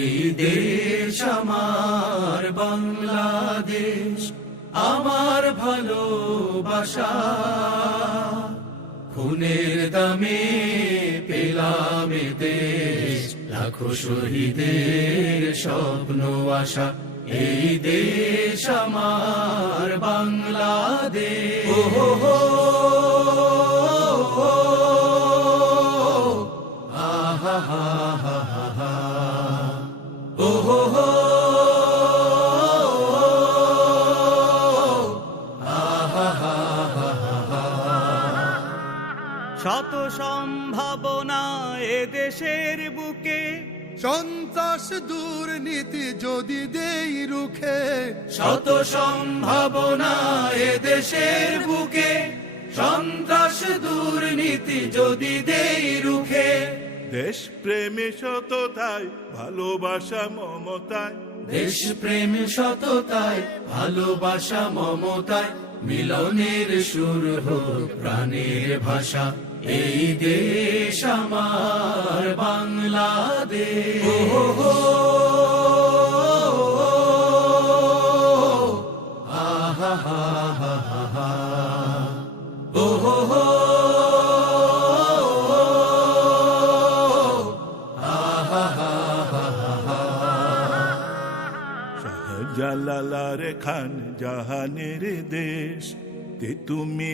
এই দেশ আমার বাংলাদেশ, আমার ভালোবাসা, খুনের দামে পেলাম এ দেশ, লাখো শহীদের স্বপ্ন আশা। এই দেশ আমার বাংলাদেশ। আহা হা হা হা হা, ওহো আহা হা হা হা। শত সম্ভাবনা এ দেশের বুকে, সন্ত্রাস দুর্নীতি যদি দেই রুখে, শত সম্ভাবনা এ দেশের বুকে, সন্ত্রাস দুর্নীতি যদি দেই রুখে। দেশ প্রেমে সততায় ভালোবাসা মমতায়, দেশ প্রেম সততায় ভালোবাসা মমতায়, মিলনের সুর হোক প্রাণের ভাষা। এই দেশ আমার বাংলাদেশ। আহা হা হা হা হা, ওহো আহা হা হা হা। শাহজালাল খান জাহানের দেশ, তে তুমি